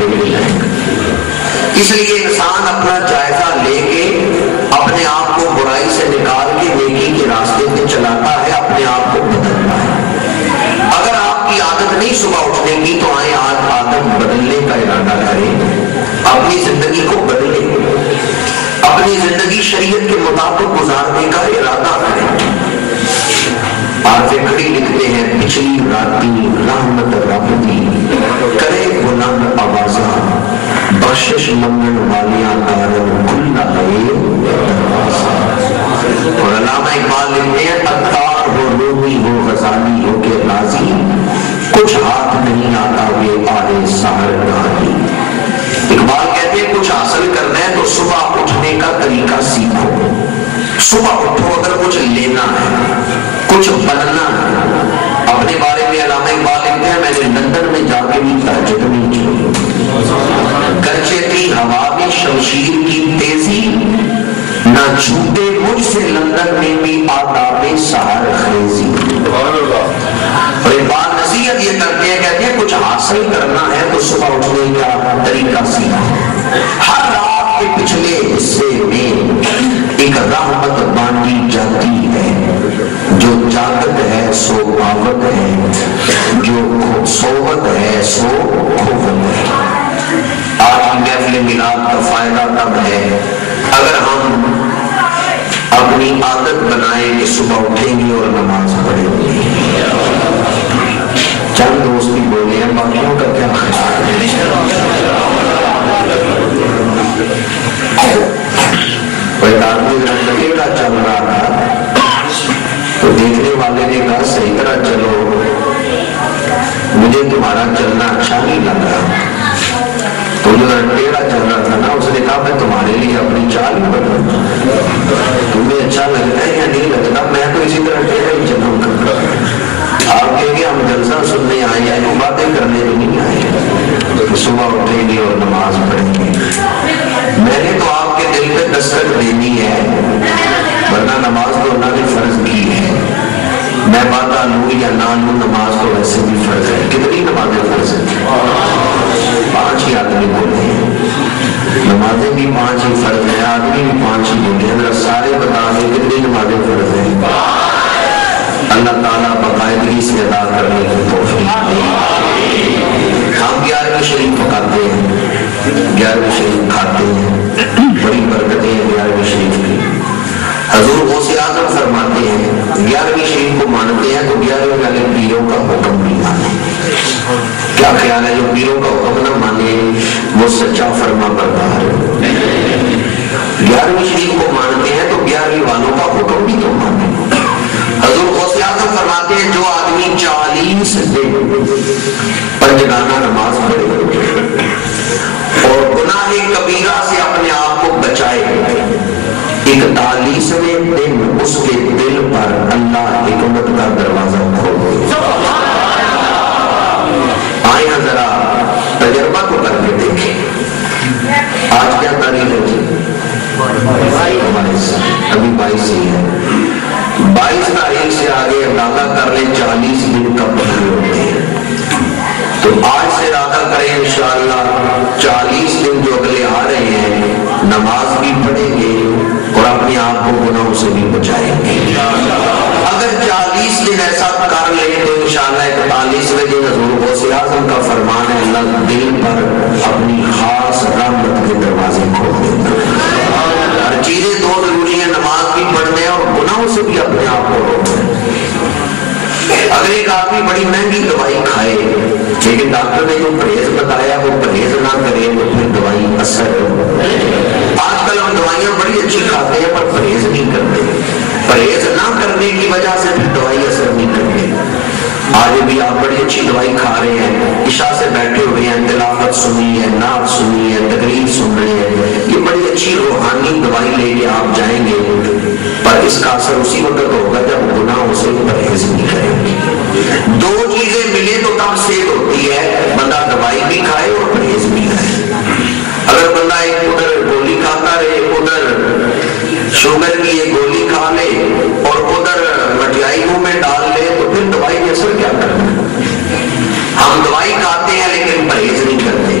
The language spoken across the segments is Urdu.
لے کے جائے گا۔ اس لیے انسان اپنا جائزہ لے کے اپنے آپ کو برائی سے نکال کے نیکی کے راستے پہ چلاتا ہے، اپنے آپ کو بدلتا ہے۔ اگر آپ کی عادت نہیں صبح اٹھنے کی تو آئیں آج عادت بدلنے کا ارادہ کریں، اپنی زندگی کو بدلیں، اپنی زندگی شریعت کے مطابق گزارنے کا ارادہ کریں۔ آج کھڑی لکھتے ہیں پچھلی راتی رحمت رب دی کرے بلند آوازاں بخشش منگن والیاں کارن کل آئے دروازہ۔ اور علامہ اقبال لکھتے ہیں عطار ہو رومی ہو غزالی ہو کے راضی کچھ ہاتھ نہیں آتا یہ آئے سحر گاہی۔ اقبال کہتے ہیں کچھ حاصل کرنا ہے تو صبح اٹھنے کا طریقہ سیکھو۔ صبح اٹھو، اگر کچھ لینا ہے، کچھ بننا ہے۔ اپنے بارے میں علامہ اقبال لکھتے ہیں میں نے لندن میں جا کے بھی تہجد نہیں کی، گرچہ تھی ہوا میں شمشیر کی تیزی نہ چھوٹے مجھ سے لندن میں بھی آداب سحر خیزی۔ اور اقبال نصیحت یہ کرتے ہیں، کہتے ہیں کچھ حاصل کرنا ہے تو صبح اٹھنے کا طریقہ سیکھو۔ ہر رات کے پچھلے حصے میں ایک رحمت بانٹی جاتی ہے، جو جاگت ہے سو آوت ہے، جو صحبت ہے سو کھوت ہے۔ آج محفل میلاد کا فائدہ تب ہے اگر ہم اپنی عادت بنائیں کہ صبح اٹھیں گے اور نماز پڑھیں گے۔ چند دوست بھی بولے ہیں، باقیوں کا کیا خیال ہے؟ کوئی آدمی ٹیڑھا چل رہا تھا تو دیکھنے والے نے کہا صحیح طرح چلو، مجھے تمہارا چلنا اچھا نہیں لگ رہا۔ تو جو ٹیڑھا چل رہا تھا نا، اس نے کہا میں تمہارے لیے اپنی چال ہی بدلوں، تمہیں اچھا لگتا ہے یا نہیں لگتا، میں تو اسی طرح ٹیڑھا ہی چلوں گا۔ آپ کہیں گے ہم جلسہ سننے آئے ہیں، باتیں کرنے بھی نہیں آئے، تو صبح اٹھیں گے اور نماز پڑھیں گے۔ میں نے تو آپ کے دل پہ دستک دینی ہے، ورنہ نماز تو اللہ نے فرض کی ہے۔ میں باتا لوں یا نہ لوں، نماز تو ویسے بھی فرض ہے۔ کتنی نمازیں فرض ہیں؟ 5 ہی آدمی بولے ہیں، نمازیں بھی 5 ہی فرض ہیں، آدمی بھی 5 ہی بولے ہیں۔ ذرا سارے بتا دیں کتنی نمازیں فرض ہیں؟ اللہ تعالیٰ باقاعدگی سے ادا کرنے کی توفیق دے۔ ہم 11ویں شریف پکاتے ہیں، 11ویں شریف کھاتے ہیں، بڑی برکتیں ہیں 11ویں شریف کی۔ حضور غوث اعظم فرماتے ہیں 11ویں شریف کو مانتے ہیں تو 11ویں والے پیروں کا حکم بھی مانے۔ کیا خیال ہے جو پیروں کا حکم نہ مانے وہ سچا فرما بردار ہے؟ 11ویں شریف کو مانتے ہیں تو 11ویں والوں کا حکم بھی تو مانے۔ حضور غوث اعظم فرماتے ہیں جو آدمی 40 دن پنجگانہ نماز پڑھے اور گناہ کبیرہ سے اپنے آپ کو بچائے، 41ویں دن اس کے دل پر اللہ حکمت کا دروازہ کھول دے۔ آئیں ذرا تجربہ کو کر کے دیکھیں۔ آج کیا تاریخ ہے جی؟ 22، ابھی 22 ہی ہے۔ 22 تاریخ سے آگے اندازہ کر لیں 40 دن کب پورے ہوتے ہیں۔ تو آج سے ارادہ کریں انشاءاللہ 40 دن جو اگلے آ رہے ہیں نماز بھی پڑھیں گے اور اپنے آپ کو گناہوں سے بھی بچائیں گے۔ اگر 40 دن ایسا کر لیں تو انشاءاللہ 41ویں دن حضور غوث اعظم کا فرمان ہے اللہ دل پر اپنی خاص رحمت کے دروازے کھول دیتا ہے۔ ہر چیزیں 2 ضروری ہیں، نماز بھی پڑھنے اور گناہوں سے بھی اپنے آپ کو روکنا۔ اگر ایک آدمی بڑی مہنگی دوائی کھائے لیکن ڈاکٹر نے جو پرہیز بتایا وہ پرہیز نہ کرے تو پھر دوائی اثر آج کل ہم دوائیاں بڑی اچھی کھاتے ہیں پر پرہیز نہیں کرتے، پرہیز نہ کرنے کی وجہ سے پھر دوائی اثر نہیں کرتی۔ آج بھی آپ بڑی اچھی دوائی کھا رہے ہیں، عشاء سے بیٹھے ہوئے ہیں، تلاوت سنی ہے، نعت سنی ہے، تقریر سن رہے ہیں، یہ بڑی اچھی روحانی دوائی لے کے آپ جائیں گے پر اس کا اثر اسی وقت ہوگا جب گناہوں سے پرہیز نہیں کریں گے۔ 2 چیزیں ملے تو تب صحت ہوتی ہے، بندہ دوائی بھی کھائے اور پرہیز بھی کرے۔ اگر بندہ ایک ادھر گولی کھاتا رہے، ادھر شوگر کی ایک گولی کھا لے اور ادھر مٹھائی منہ میں ڈال لے تو پھر دوائی میں اثر کیا کرنا ہے؟ ہم دوائی کھاتے ہیں لیکن پرہیز نہیں کرتے۔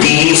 30